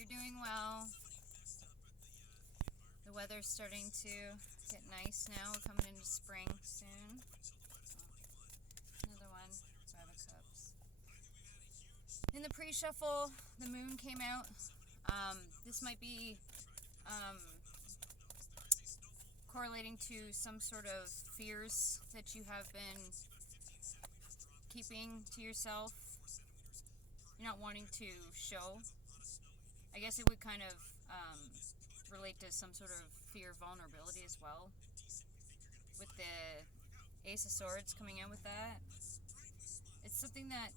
you're doing well. The weather's starting to get nice now. We're coming into spring soon. Another one, Five of Cups. In the pre-shuffle, the moon came out. This might be correlating to some sort of fears that you have been keeping to yourself. You're not wanting to show. I guess it would kind of relate to some sort of fear of vulnerability as well. With the Ace of Swords coming out with that. It's something that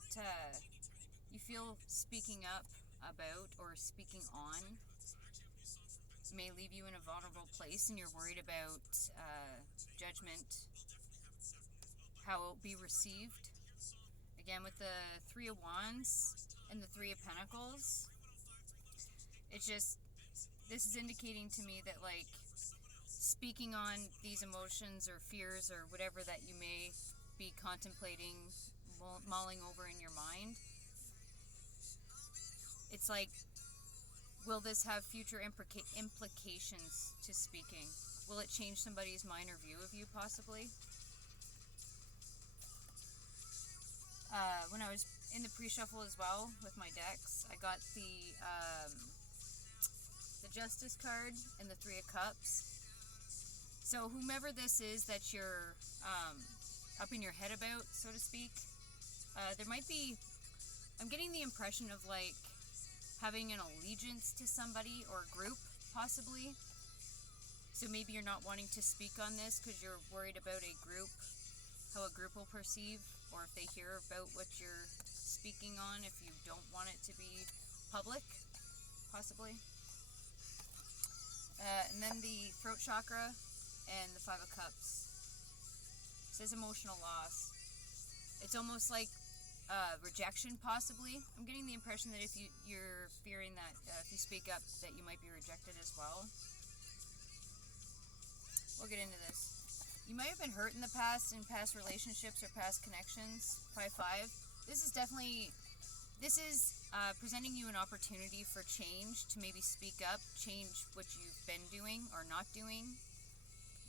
you feel speaking up about or speaking on may leave you in a vulnerable place, and you're worried about judgment, how it will be received. Again, with the Three of Wands and the Three of Pentacles, it's just, this is indicating to me that, like, speaking on these emotions or fears or whatever that you may be contemplating, mulling over in your mind, it's like, will this have future implications to speaking? Will it change somebody's mind or view of you, possibly? When I was in the pre-shuffle as well with my decks, I got the Justice card and the Three of Cups. So whomever this is that you're up in your head about, so to speak, there might be, I'm getting the impression of like having an allegiance to somebody or a group, possibly. So maybe you're not wanting to speak on this because you're worried about a group, how a group will perceive, or if they hear about what you're speaking on, if you don't want it to be public, possibly. And then the throat chakra and the Five of Cups. It says emotional loss. It's almost like rejection, possibly. I'm getting the impression that if you're fearing that if you speak up, that you might be rejected as well. We'll get into this. You might have been hurt in the past, in past relationships or past connections. 5-5. This is definitely, this is presenting you an opportunity for change, to maybe speak up, change what you've been doing or not doing,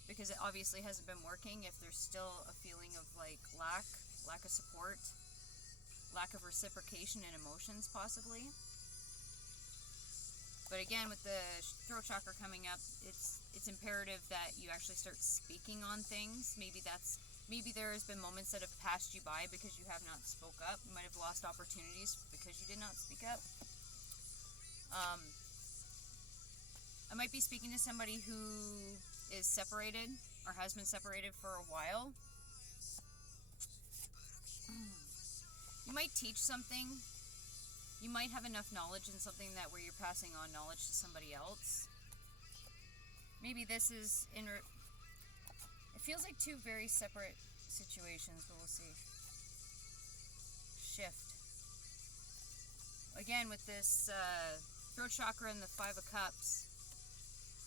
because it obviously hasn't been working. If there's still a feeling of like lack of support, lack of reciprocation in emotions, possibly. But again, with the throat chakra coming up, it's imperative that you actually start speaking on things. Maybe there has been moments that have passed you by because you have not spoke up. You might have lost opportunities because you did not speak up. I might be speaking to somebody who is separated or has been separated for a while. You might teach something. You might have enough knowledge in something that where you're passing on knowledge to somebody else. Maybe this is it feels like two very separate situations, but we'll see. Shift. Again, with this throat chakra and the Five of Cups,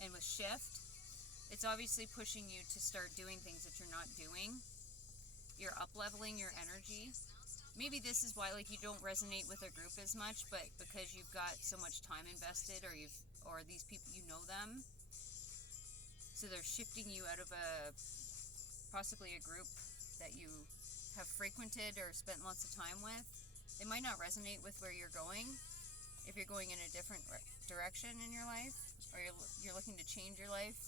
and with shift, it's obviously pushing you to start doing things that you're not doing. You're up-leveling your energy. Maybe this is why, like, you don't resonate with a group as much, but because you've got so much time invested, or these people, you know them, so they're shifting you out of possibly a group that you have frequented or spent lots of time with. They might not resonate with where you're going. If you're going in a different direction in your life, or you're looking to change your life,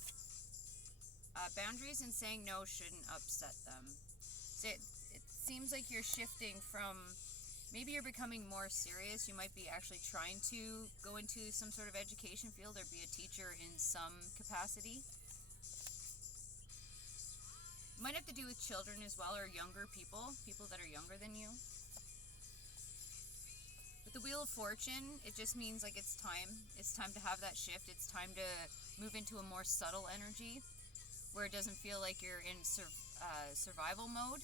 boundaries and saying no shouldn't upset them. So it seems like you're shifting from, maybe you're becoming more serious. You might be actually trying to go into some sort of education field or be a teacher in some capacity. It might have to do with children as well, or younger people that are younger than you. With the Wheel of Fortune, it just means like it's time. It's time to have that shift. It's time to move into a more subtle energy where it doesn't feel like you're in survival mode.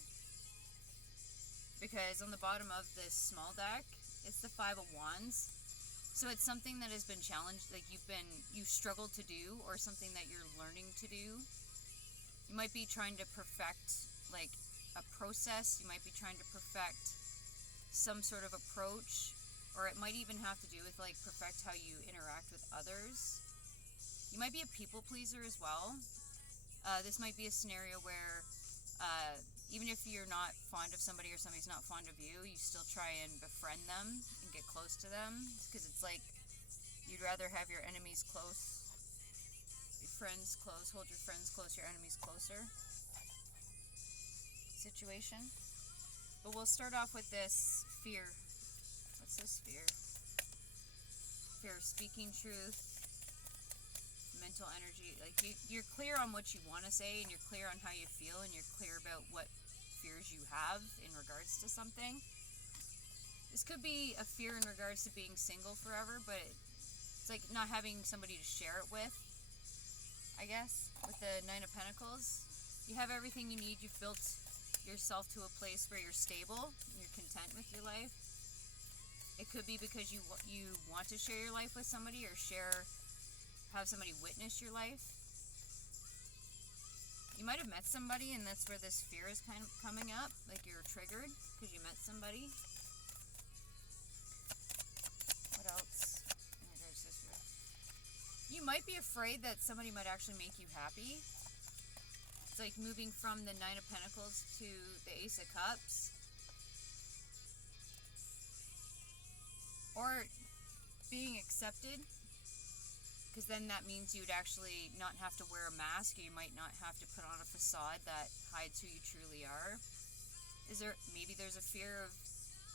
Because on the bottom of this small deck, it's the Five of Wands. So it's something that has been challenged, like you've struggled to do, or something that you're learning to do. You might be trying to perfect like a process. You might be trying to perfect some sort of approach or it might even have to do with like perfect how you interact with others. You might be a people pleaser as well. This might be a scenario where even if you're not fond of somebody or somebody's not fond of you, you still try and befriend them and get close to them, because it's like you'd rather have your enemies close, your friends close, hold your friends close, your enemies closer situation. But we'll start off with this fear. What's this fear? Fear of speaking truth, mental energy. Like you're clear on what you want to say, and you're clear on how you feel, and you're clear about what fears you have in regards to something. This could be a fear in regards to being single forever, but it's like not having somebody to share it with, I guess. With the Nine of Pentacles, you have everything you need. You've built yourself to a place where you're stable, you're content with your life. It could be because you want to share your life with somebody, or have somebody witness your life. You might have met somebody, and that's where this fear is kind of coming up, like you're triggered because you met somebody. What else? Oh my gosh, this fear. You might be afraid that somebody might actually make you happy. It's like moving from the Nine of Pentacles to the Ace of Cups. Or being accepted, because then that means you would actually not have to wear a mask, or you might not have to put on a facade that hides who you truly are. Maybe there's a fear of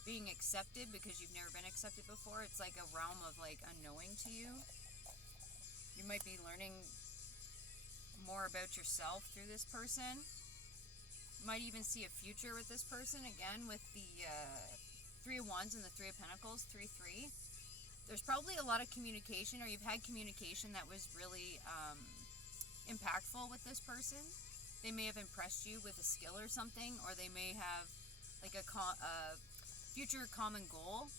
being accepted because you've never been accepted before. It's like a realm of like unknowing to you. You might be learning more about yourself through this person. You might even see a future with this person, again with the Three of Wands and the Three of Pentacles, 3-3. There's probably a lot of communication, or you've had communication that was really impactful with this person. They may have impressed you with a skill or something, or they may have like a future common goal,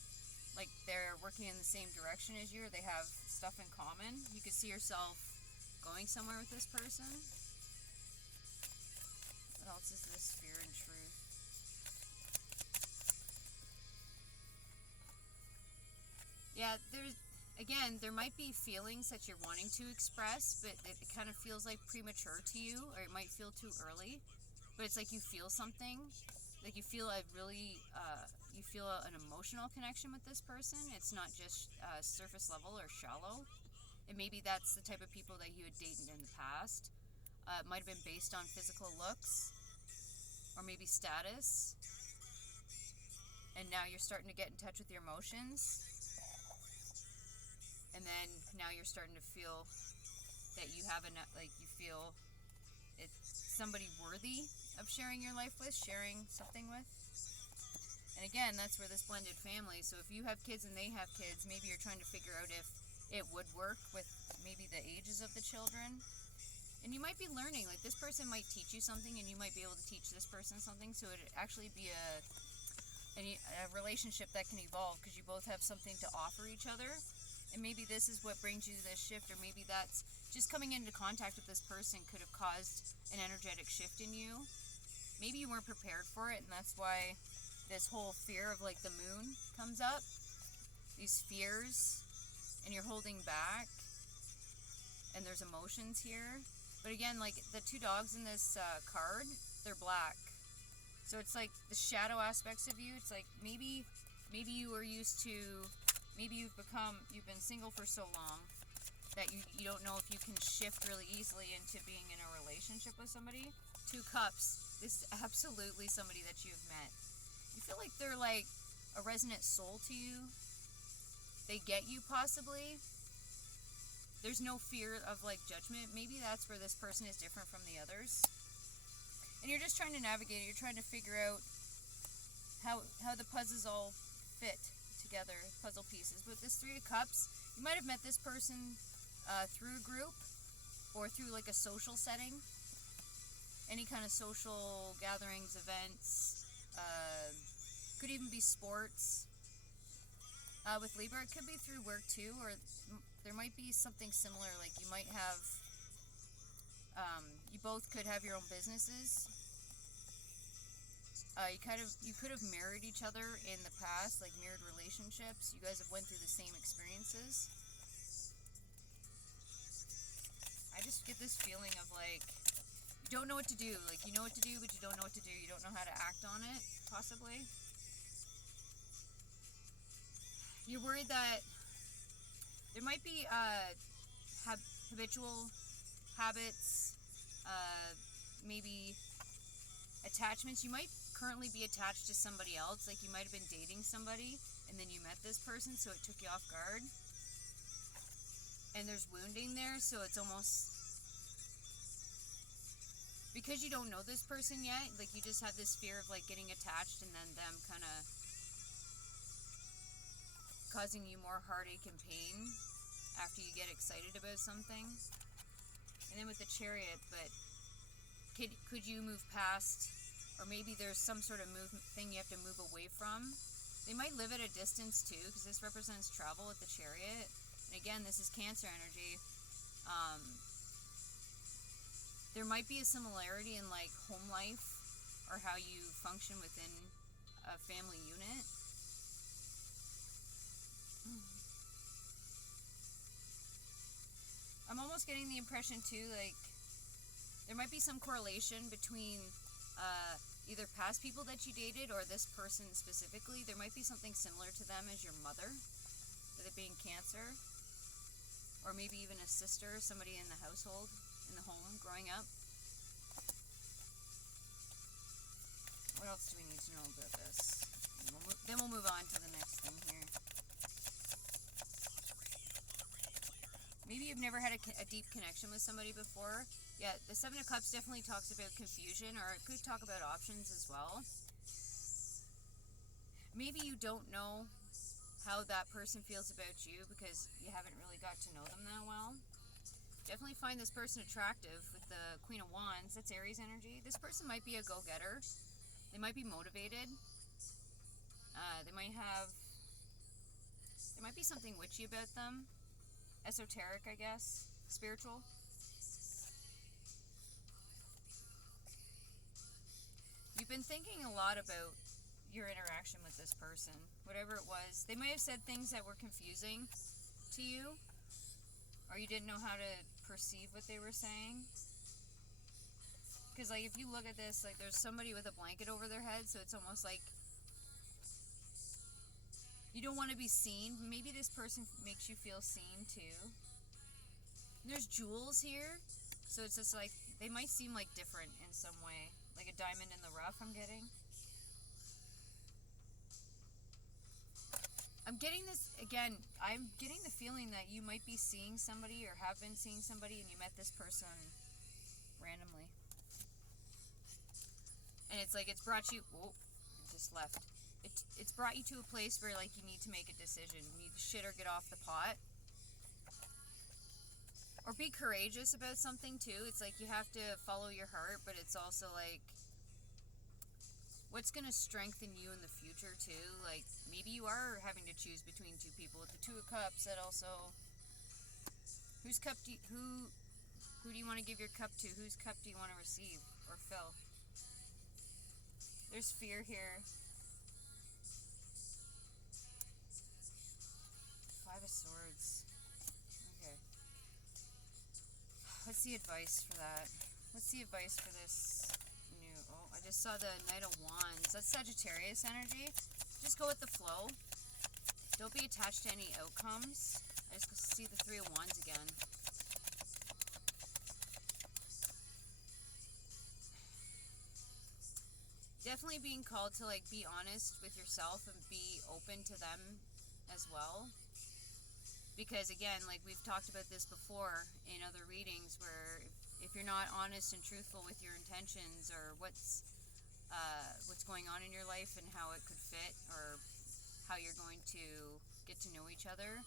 like they're working in the same direction as you, or they have stuff in common. You could see yourself going somewhere with this person. What else is this? Fear and truth. Yeah, there might be feelings that you're wanting to express, but it kind of feels like premature to you, or it might feel too early. But it's like you feel something, like you feel an emotional connection with this person. It's not just surface level or shallow. And maybe that's the type of people that you had dated in the past. It might have been based on physical looks, or maybe status. And now you're starting to get in touch with your emotions. And then now you're starting to feel that you have you feel it's somebody worthy of sharing your life with, sharing something with. And again, that's where this blended family. So if you have kids and they have kids, maybe you're trying to figure out if it would work with maybe the ages of the children. And you might be learning, like this person might teach you something, and you might be able to teach this person something. So it'd actually be a relationship that can evolve, because you both have something to offer each other. And maybe this is what brings you to this shift, or maybe that's just coming into contact with this person could have caused an energetic shift in you. Maybe you weren't prepared for it, and that's why this whole fear of like the moon comes up. These fears, and you're holding back, and there's emotions here. But again, like the two dogs in this card, they're black. So it's like the shadow aspects of you. It's like maybe you were used to, maybe you've been single for so long that you don't know if you can shift really easily into being in a relationship with somebody. Two Cups, this is absolutely somebody that you've met. You feel like they're like a resonant soul to you. They get you possibly. There's no fear of like judgment. Maybe that's where this person is different from the others. And you're just trying to navigate it. You're trying to figure out how the puzzles all fit together, puzzle pieces. But this Three of Cups, you might have met this person through a group, or through like a social setting. Any kind of social gatherings, events, could even be sports. With Libra, it could be through work too, or there might be something similar, like you might have, you both could have your own businesses. You could have mirrored each other in the past, like mirrored relationships. You guys have went through the same experiences. I just get this feeling of like you don't know what to do. Like you know what to do, but you don't know what to do. You don't know how to act on it, possibly. You're worried that there might be habitual habits, maybe attachments. You might currently be attached to somebody else. Like you might have been dating somebody and then you met this person, so it took you off guard. And there's wounding there, so it's almost because you don't know this person yet. Like you just have this fear of like getting attached and then them kind of causing you more heartache and pain after you get excited about something. And then with the Chariot, but could you move past, or maybe there's some sort of thing you have to move away from. They might live at a distance too, because this represents travel with the Chariot. And again, this is Cancer energy. There might be a similarity in like home life or how you function within a family unit. I'm almost getting the impression too, like there might be some correlation between either past people that you dated or this person specifically. There might be something similar to them as your mother, with it being Cancer, or maybe even a sister, somebody in the household, in the home, growing up. What else do we need to know about this? Then we'll move on to the next thing here. Maybe you've never had a deep connection with somebody before. Yeah, the Seven of Cups definitely talks about confusion, or it could talk about options as well. Maybe you don't know how that person feels about you because you haven't really got to know them that well. Definitely find this person attractive with the Queen of Wands. That's Aries energy. This person might be a go-getter. They might be motivated. There might be something witchy about them. Esoteric, I guess. Spiritual. You've been thinking a lot about your interaction with this person, whatever it was. They might have said things that were confusing to you, or you didn't know how to perceive what they were saying. Because like if you look at this, like there's somebody with a blanket over their head, so it's almost like you don't want to be seen. Maybe this person makes you feel seen too. There's jewels here, so it's just like they might seem like different in some way, like a diamond in the rough. I'm getting this again. I'm getting the feeling that you might be seeing somebody or have been seeing somebody, and you met this person randomly, and it's like it's brought you. Oh, I just left. It's brought you to a place where like you need to make a decision. You need to shit or get off the pot. Or be courageous about something too. It's like you have to follow your heart, but it's also like what's going to strengthen you in the future too. Like maybe you are having to choose between two people. With the Two of Cups, that also who do you want to give your cup to? Whose cup do you want to receive or fill? There's fear here. Five of Swords. Okay. What's the advice for that? What's the advice for this new... Oh, I just saw the Knight of Wands. That's Sagittarius energy. Just go with the flow. Don't be attached to any outcomes. I just see the Three of Wands again. Definitely being called to like be honest with yourself and be open to them as well. Because again, like we've talked about this before in other readings, where if you're not honest and truthful with your intentions or what's going on in your life and how it could fit or how you're going to get to know each other,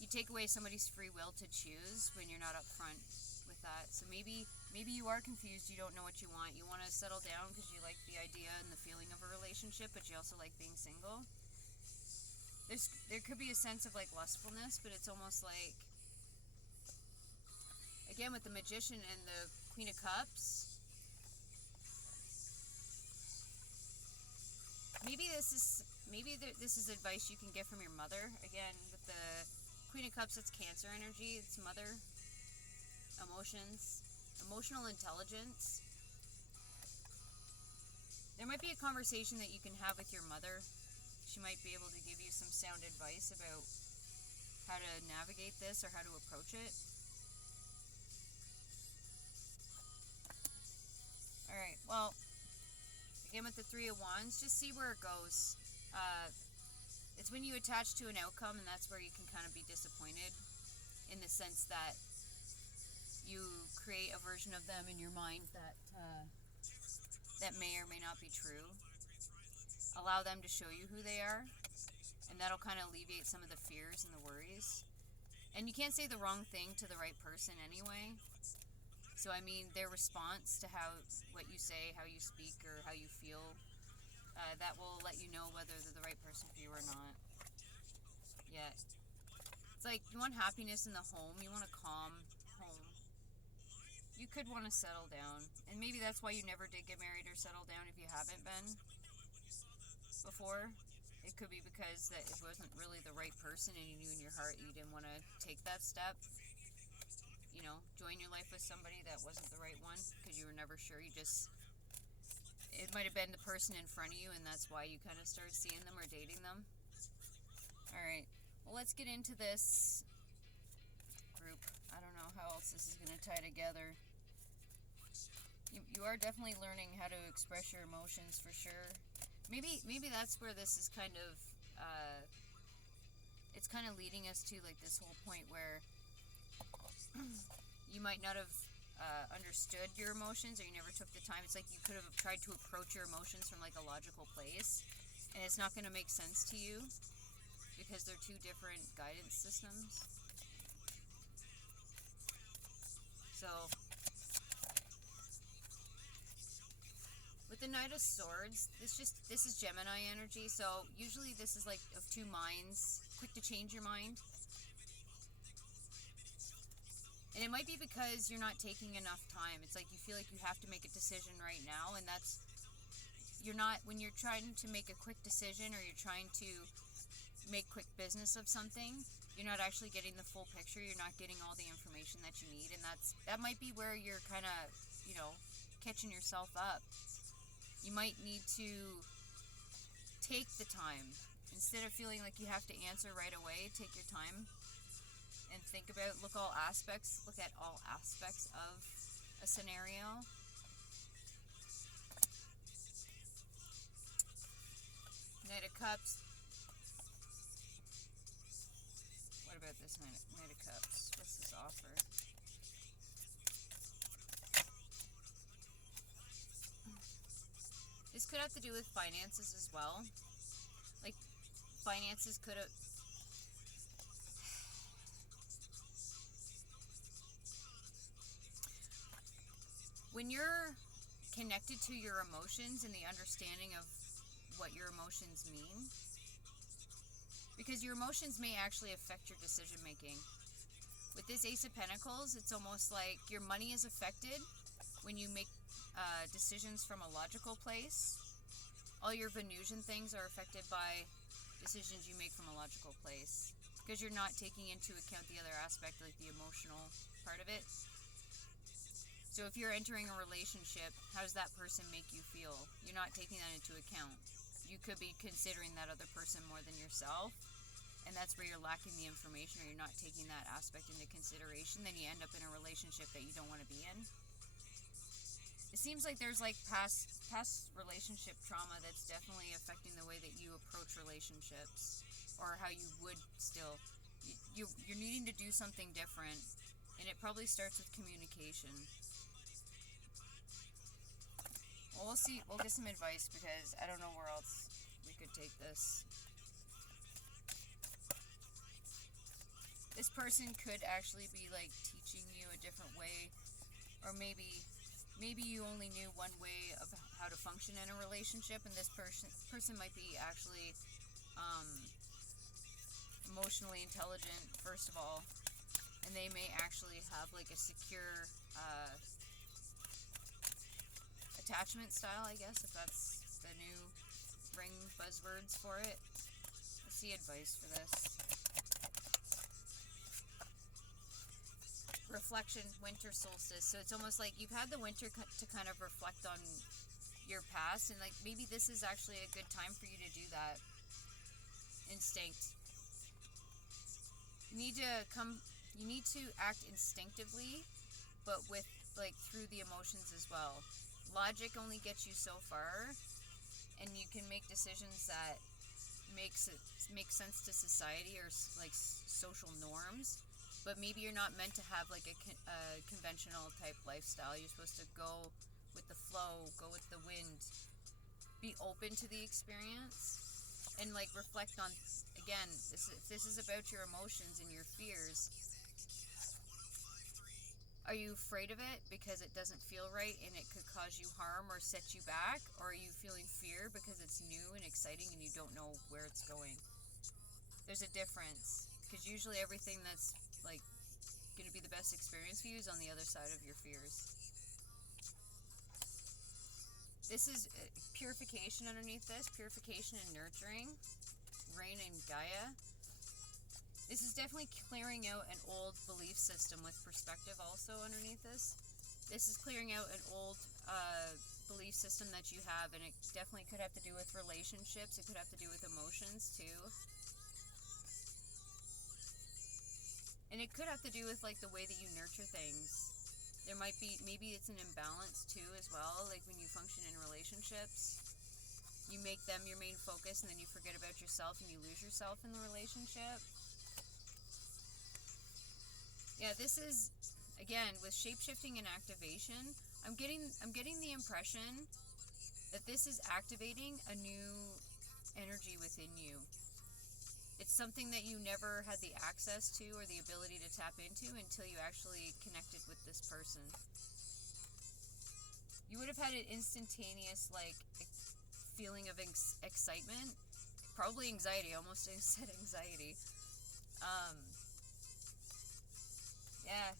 you take away somebody's free will to choose when you're not upfront with that. So maybe you are confused. You don't know what you want. You want to settle down because you like the idea and the feeling of a relationship, but you also like being single. There could be a sense of like lustfulness, but it's almost like, again with the Magician and the Queen of Cups, this is advice you can get from your mother. Again, with the Queen of Cups, it's Cancer energy. It's mother, emotions, emotional intelligence. There might be a conversation that you can have with your mother. She might be able to give you some sound advice about how to navigate this or how to approach it. Alright, well, again with the Three of Wands, just see where it goes. It's when you attach to an outcome, and that's where you can kind of be disappointed, in the sense that you create a version of them in your mind that may or may not be true. Allow them to show you who they are, and that'll kind of alleviate some of the fears and the worries. And you can't say the wrong thing to the right person anyway. So I mean, their response to what you say, how you speak, or how you feel, that will let you know whether they're the right person for you or not. Yeah. It's like, you want happiness in the home, you want a calm home. You could want to settle down, and maybe that's why you never did get married or settle down if you haven't been before. It could be because that it wasn't really the right person, and you knew in your heart you didn't want to take that step. You know, join your life with somebody that wasn't the right one because you were never sure. It might have been the person in front of you, and that's why you kind of started seeing them or dating them. Alright, well, let's get into this group. I don't know how else this is going to tie together. You are definitely learning how to express your emotions for sure. Maybe that's where this is kind of, it's kind of leading us to like this whole point where you might not have understood your emotions, or you never took the time. It's like you could have tried to approach your emotions from like a logical place, and it's not going to make sense to you because they're two different guidance systems. So with the Knight of Swords, this is Gemini energy. So usually this is like of two minds, quick to change your mind. And it might be because you're not taking enough time. It's like you feel like you have to make a decision right now, and when you're trying to make a quick decision, or you're trying to make quick business of something, you're not actually getting the full picture. You're not getting all the information that you need, and that might be where you're kind of, catching yourself up. You might need to take the time. Instead of feeling like you have to answer right away, take your time and think about, look at all aspects of a scenario. Knight of Cups. What about this Knight of Cups? What's this offer? This could have to do with finances as well. Like, finances could have... When you're connected to your emotions and the understanding of what your emotions mean, because your emotions may actually affect your decision making. With this Ace of Pentacles, it's almost like your money is affected when you make decisions from a logical place. All your Venusian things are affected by decisions you make from a logical place, because you're not taking into account the other aspect, like the emotional part of it. So if you're entering a relationship, how does that person make you feel? You're not taking that into account. You could be considering that other person more than yourself, and that's where you're lacking the information, or you're not taking that aspect into consideration. Then you end up in a relationship that you don't want to be in. It seems like there's like past relationship trauma that's definitely affecting the way that you approach relationships, or how you would still. You're needing to do something different, and it probably starts with communication. Well, we'll see. We'll get some advice, because I don't know where else we could take this. This person could actually be like teaching you a different way, or maybe you only knew one way of how to function in a relationship, and this person might be actually emotionally intelligent, first of all, and they may actually have like a secure attachment style, I guess, if that's the new ring buzzwords for it. Let's see advice for this. Reflection, winter solstice. So it's almost like you've had the winter to kind of reflect on your past, and like maybe this is actually a good time for you to do that. Instinct. You need to act instinctively, but with like through the emotions as well. Logic only gets you so far, and you can make decisions that make sense to society or like social norms, but maybe you're not meant to have like a conventional type lifestyle. You're supposed to go with the flow, go with the wind, be open to the experience, and like reflect on, again, this is about your emotions and your fears. Are you afraid of it because it doesn't feel right and it could cause you harm or set you back? Or are you feeling fear because it's new and exciting and you don't know where it's going? There's a difference, because usually everything that's like going to be the best experience for you is on the other side of your fears. This is purification underneath this, purification and nurturing, Rain and Gaia. This is definitely clearing out an old belief system with perspective also underneath this. This is clearing out an old belief system that you have, and it definitely could have to do with relationships. It could have to do with emotions too. And it could have to do with like the way that you nurture things. There might be, maybe it's an imbalance too as well, like when you function in relationships. You make them your main focus and then you forget about yourself and you lose yourself in the relationship. Yeah, this is, again, with shape-shifting and activation, I'm getting the impression that this is activating a new energy within you. It's something that you never had the access to or the ability to tap into until you actually connected with this person. You would have had an instantaneous, like, feeling of excitement, probably anxiety. I almost said anxiety. Yeah.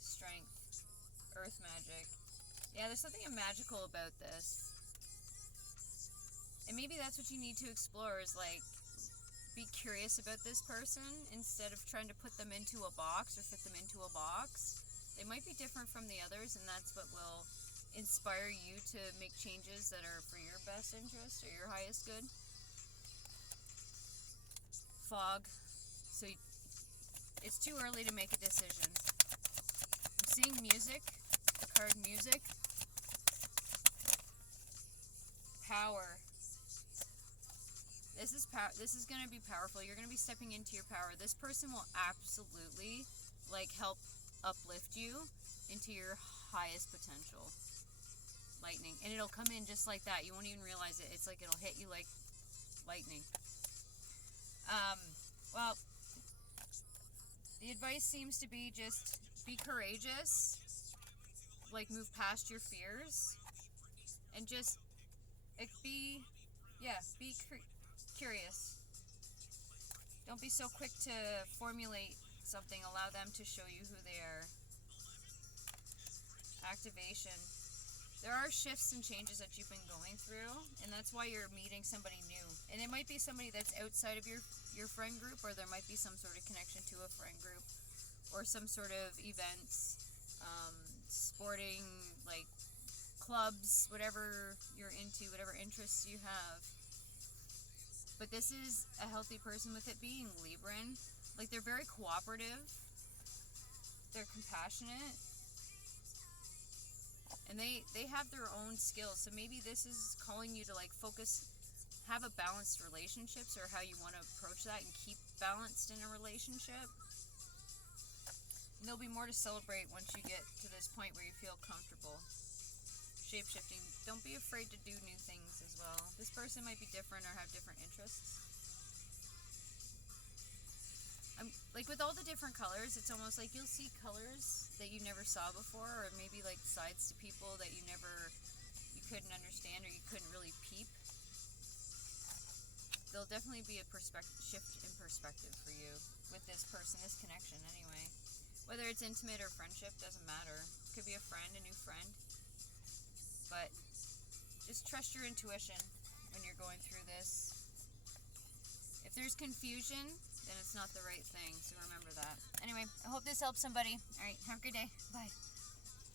Strength. Earth magic. Yeah, there's something magical about this. And maybe that's what you need to explore, is like, be curious about this person instead of trying to put them into a box or fit them into a box. They might be different from the others, and that's what will inspire you to make changes that are for your best interest or your highest good. Fog. So it's too early to make a decision. I'm seeing music, the card music. Power. This is going to be powerful. You're going to be stepping into your power. This person will absolutely like help uplift you into your highest potential. Lightning. And it'll come in just like that. You won't even realize it. It's like it'll hit you like lightning. Well, the advice seems to be just be courageous, like move past your fears, and just be curious. Don't be so quick to formulate something. Allow them to show you who they are. Activation. There are shifts and changes that you've been going through, and that's why you're meeting somebody new. And it might be somebody that's outside of your friend group, or there might be some sort of connection to a friend group, or some sort of events, sporting, like clubs, whatever you're into, whatever interests you have. But this is a healthy person, with it being Libran. Like, they're very cooperative, they're compassionate, and they have their own skills. So maybe this is calling you to like focus, have a balanced relationships, or how you want to approach that and keep balanced in a relationship. And there'll be more to celebrate once you get to this point where you feel comfortable. Shape-shifting. Don't be afraid to do new things as well. This person might be different or have different interests. Like with all the different colors, it's almost like you'll see colors that you never saw before, or maybe like sides to people that you couldn't understand or you couldn't really peep. There'll definitely be a shift in perspective for you with this person, this connection anyway. Whether it's intimate or friendship, doesn't matter. It could be a friend, a new friend. But just trust your intuition. when you're going through this. If there's confusion, then it's not the right thing, so remember that. Anyway, I hope this helps somebody. Alright, have a good day. Bye.